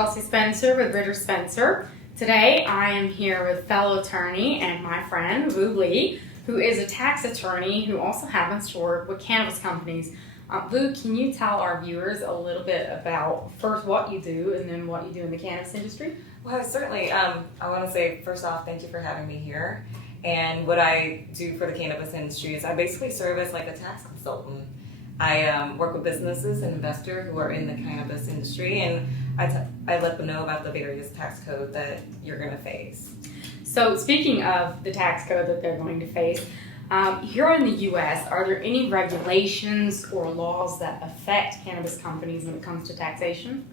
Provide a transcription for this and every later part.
Chelsie Spencer with Ritter Spencer. Today I am here with fellow attorney and my friend Vu Lee, who is a tax attorney who also happens to work with cannabis companies. Vu, can you tell our viewers a little bit about first what you do and then what you do in the cannabis industry? Well, certainly. I want to say first off, thank you for having me here. And what I do for the cannabis industry is I basically serve as like a tax consultant. I work with businesses and investors who are in the cannabis industry, and I let them know about the various tax code that you're going to face. So speaking of the tax code that they're going to face, here in the U.S., are there any regulations or laws that affect cannabis companies when it comes to taxation?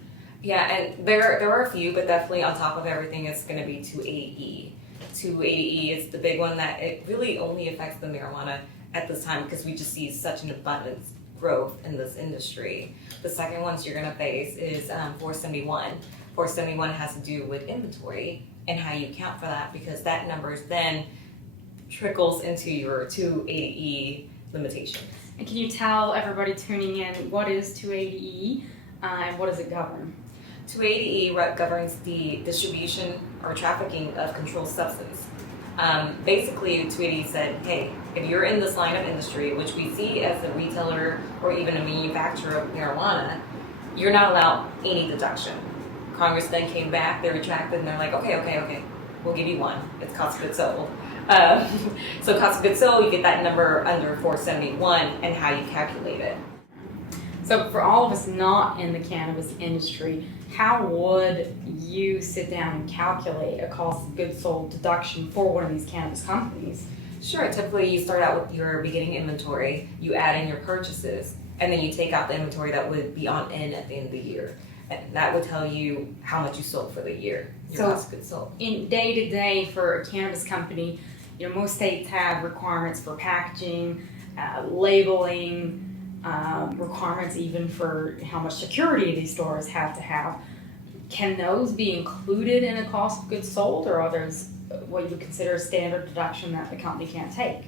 Yeah, and there are a few, but definitely on top of everything is going to be 280E. 280E is the big one that it really only affects the marijuana at this time because we just see such an abundance growth in this industry. The second ones you're going to face is 471. 471 has to do with inventory and how you account for that, because that numbers then trickles into your 280E limitations. And can you tell everybody tuning in what is 280E and what does it govern? 280E governs the distribution or trafficking of controlled substance. Basically, 280E said, hey, if you're in this line of industry, which we see as a retailer or even a manufacturer of marijuana, you're not allowed any deduction. Congress then came back, they retracted, and they're like, okay, we'll give you one. It's cost of goods sold. So cost of goods sold, you get that number under 471 and how you calculate it. So for all of us not in the cannabis industry, how would you sit down and calculate a cost of goods sold deduction for one of these cannabis companies? Sure, typically you start out with your beginning inventory, you add in your purchases, and then you take out the inventory that would be on end at the end of the year. And that would tell you how much you sold for the year, your cost of goods sold. In day to day for a cannabis company, most states have requirements for packaging, labeling, requirements even for how much security these stores have to have. Can those be included in a cost of goods sold, or are those what you would consider a standard deduction that the company can't take?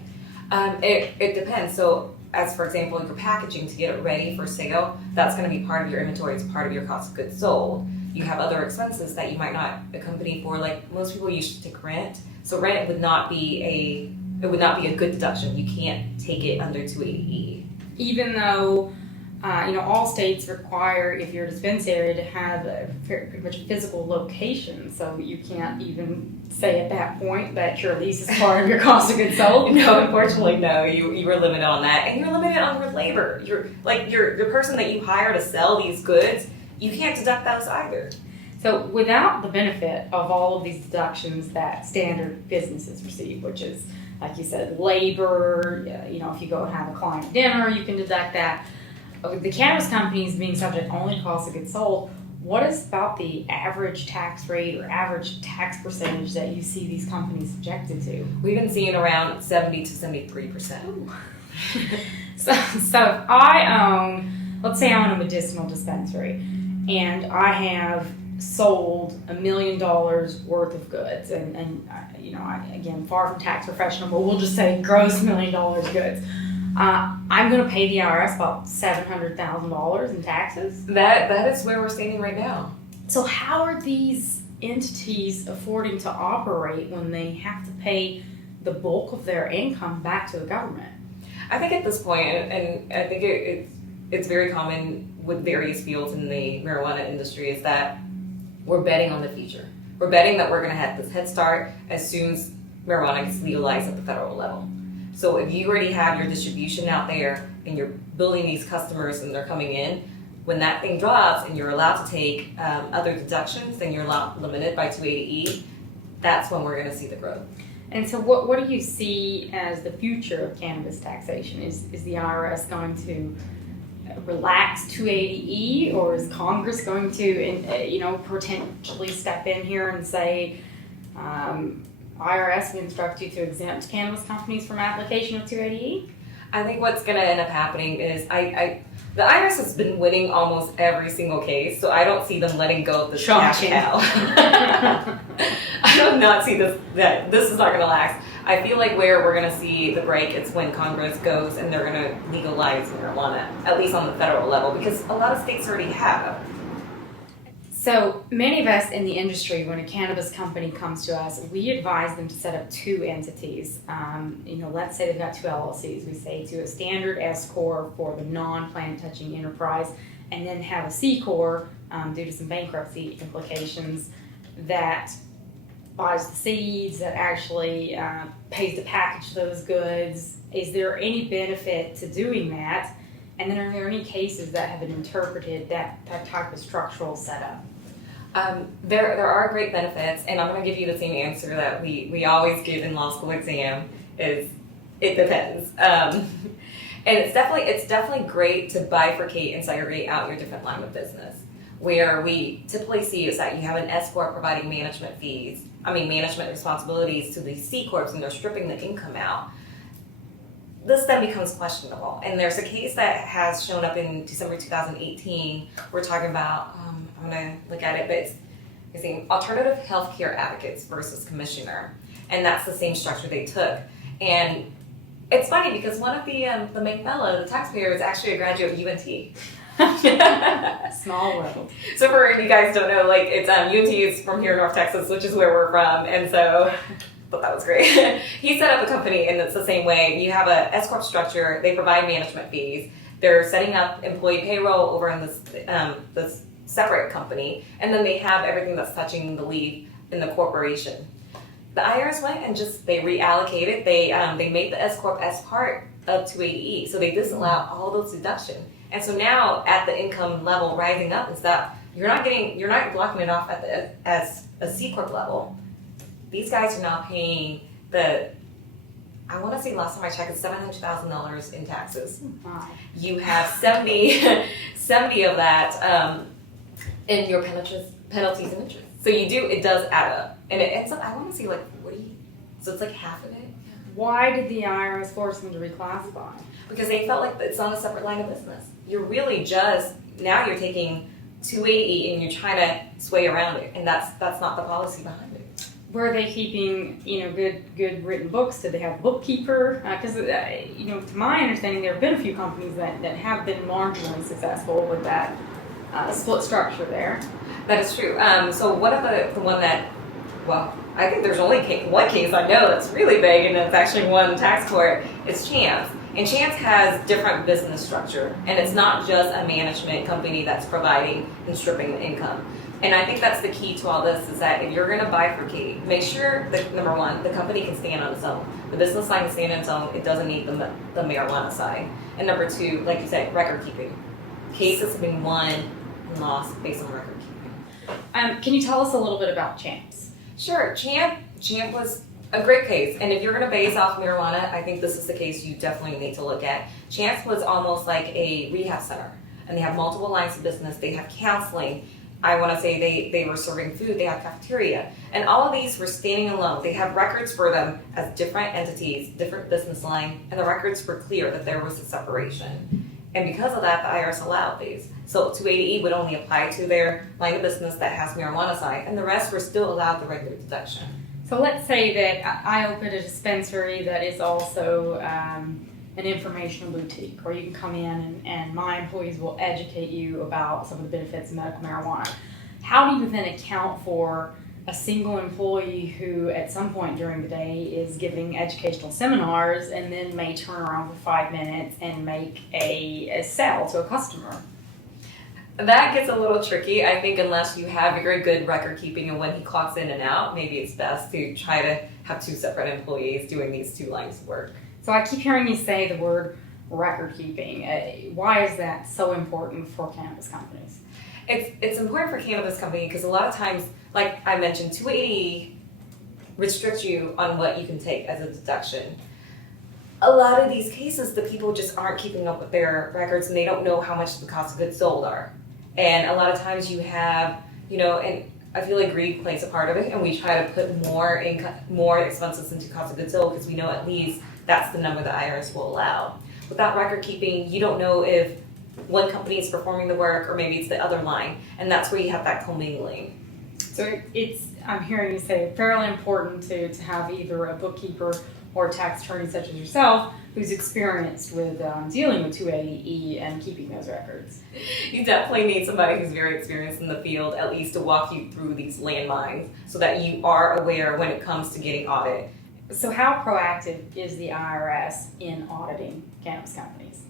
It depends. So as for example, your packaging to get it ready for sale, that's going to be part of your inventory. It's part of your cost of goods sold. You have other expenses that you might not accompany for, like most people usually take rent. So rent would not be a good deduction. You can't take it under 280E. Even though all states require, if you're a dispensary, to have a pretty much physical location, so you can't even say at that point that your lease is part of your cost of goods sold. No, unfortunately, no. You were limited on that, and you're limited on your labor. The person that you hire to sell these goods, you can't deduct those either. So without the benefit of all of these deductions that standard businesses receive, which is, like you said, labor, if you go and have a client dinner, you can deduct that. The cannabis companies being subject only to cost of goods sold, what is about the average tax rate or average tax percentage that you see these companies subjected to? We've been seeing around 70 to 73%. So if I let's say I own a medicinal dispensary, and I have sold $1 million worth of goods, and I, again, far from tax professional, but we'll just say gross $1 million goods. I'm going to pay the IRS about $700,000 in taxes. That is where we're standing right now. So how are these entities affording to operate when they have to pay the bulk of their income back to the government? I think at this point, and I think it's very common with various fields in the marijuana industry, is that we're betting on the future. We're betting that we're going to have this head start as soon as marijuana gets legalized at the federal level. So if you already have your distribution out there and you're building these customers and they're coming in, when that thing drops and you're allowed to take other deductions and you're limited by 280E, that's when we're going to see the growth. And so what do you see as the future of cannabis taxation? Is the IRS going to relax 280E, or is Congress going to potentially step in here and say IRS, we instruct you to exempt cannabis companies from application of 280E? I think what's going to end up happening is the IRS has been winning almost every single case, so I don't see them letting go of this cash cow. I do not see that this is not going to last. I feel like where we're going to see the break is when Congress goes and they're going to legalize marijuana, at least on the federal level, because a lot of states already have. So many of us in the industry, when a cannabis company comes to us, we advise them to set up two entities. Let's say they've got two LLCs. We say to a standard S corp for the non-plant touching enterprise, and then have a C corp due to some bankruptcy implications that buys the seeds, that actually pays to package those goods. Is there any benefit to doing that? And then are there any cases that have been interpreted that type of structural setup? There are great benefits, and I'm going to give you the same answer that we always give in law school exam is it depends. And it's definitely great to bifurcate and segregate out your different line of business. Where we typically see is that you have an S corp providing management responsibilities to the C corps, and they're stripping the income out. This then becomes questionable. And there's a case that has shown up in December 2018. We're talking about, I'm going to look at it, but it's the Alternative Healthcare Advocates versus Commissioner. And that's the same structure they took. And it's funny because one of the main fellow, the taxpayer, is actually a graduate of UNT. Small world. So for you guys don't know, it's UNT is from here in North Texas, which is where we're from, and so but that was great. He set up a company, and it's the same way. You have a S corp structure. They provide management fees. They're setting up employee payroll over in this separate company, and then they have everything that's touching the lead in the corporation. The IRS went and they reallocated. They made the S corp as part of 280E, so they disallow all those deductions. And so now, at the income level rising up and stuff, you're not blocking it off as a C corp level. These guys are now paying I want to say last time I checked, it's $700,000 in taxes. Wow. You have 70 of that in your penalties and interest. So it does add up, and it ends up. I want to say 40. So it's half of it. Why did the IRS force them to reclassify? Because they felt like it's not a separate line of business. You're really now you're taking 280 and you're trying to sway around it, and that's not the policy behind it. Were they keeping good written books? Did they have a bookkeeper? Because to my understanding, there have been a few companies that have been marginally successful with that split structure there. That is true. So one of the one that, I think there's only one case I know that's really big, and it's actually one tax court. It's Chance. And Chance has different business structure, and it's not just a management company that's providing and stripping the income. And I think that's the key to all this is that if you're going to bifurcate, make sure that, number one, the company can stand on its own. The business line can stand on its own. It doesn't need the marijuana side. And number two, like you said, record keeping. Cases have been won and lost based on record keeping. Can you tell us a little bit about Chance? Sure. Champ was a great case. And if you're going to base off marijuana, I think this is the case you definitely need to look at. Chance was almost like a rehab center. And they have multiple lines of business. They have counseling. I want to say they were serving food, they have cafeteria. And all of these were standing alone. They have records for them as different entities, different business line, and the records were clear that there was a separation. And because of that, the IRS allowed these. So 280E would only apply to their line of business that has marijuana side, and the rest were still allowed the regular deduction. So let's say that I opened a dispensary that is also an informational boutique, or you can come in and my employees will educate you about some of the benefits of medical marijuana. How do you then account for a single employee who at some point during the day is giving educational seminars and then may turn around for 5 minutes and make a sale to a customer? That gets a little tricky. I think unless you have very good record keeping and when he clocks in and out, maybe it's best to try to have two separate employees doing these two lines of work. So I keep hearing you say the word record keeping. Why is that so important for cannabis companies? It's important for cannabis company because a lot of times, like I mentioned, 280 restricts you on what you can take as a deduction. A lot of these cases, the people just aren't keeping up with their records and they don't know how much the cost of goods sold are. And a lot of times you have, and I feel like greed plays a part of it, and we try to put more expenses into cost of goods sold because we know at least that's the number the IRS will allow. Without record keeping, you don't know if one company is performing the work or maybe it's the other line, and that's where you have that commingling. So I'm hearing you say fairly important to have either a bookkeeper or a tax attorney such as yourself who's experienced with dealing with 280E and keeping those records. You definitely need somebody who's very experienced in the field, at least to walk you through these landmines so that you are aware when it comes to getting audited. So how proactive is the IRS in auditing cannabis companies?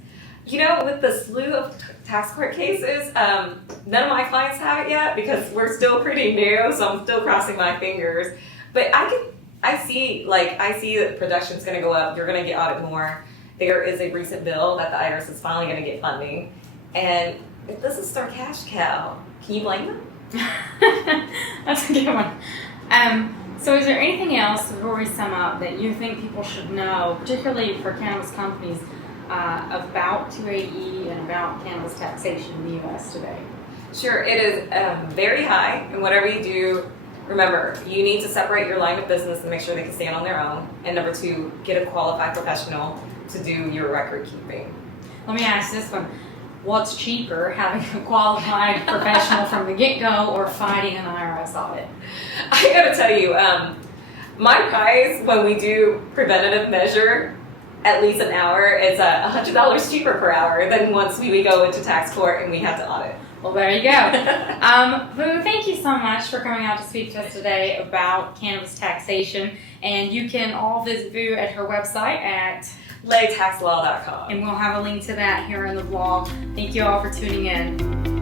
You know, with the slew of tax court cases, none of my clients have it yet because we're still pretty new, so I'm still crossing my fingers. But I see that production's going to go up. You're going to get audited more. There is a recent bill that the IRS is finally going to get funding, and if this is their cash cow, can you blame them? That's a good one. So is there anything else before we sum up that you think people should know, particularly for cannabis companies, about 280E and about cannabis taxation in the U.S. today? Sure, it is very high, and whatever you do, remember, you need to separate your line of business and make sure they can stand on their own. And number two, get a qualified professional to do your record keeping. Let me ask this one. What's cheaper, having a qualified professional from the get-go or fighting an IRS audit? I gotta tell you, my price when we do preventative measure, at least an hour, is $100 cheaper per hour than once we go into tax court and we have to audit. Well, there you go. Boo, thank you so much for coming out to speak to us today about cannabis taxation. And you can all visit Boo at her website at laytaxlaw.com. and we'll have a link to that here in the vlog. Thank you all for tuning in.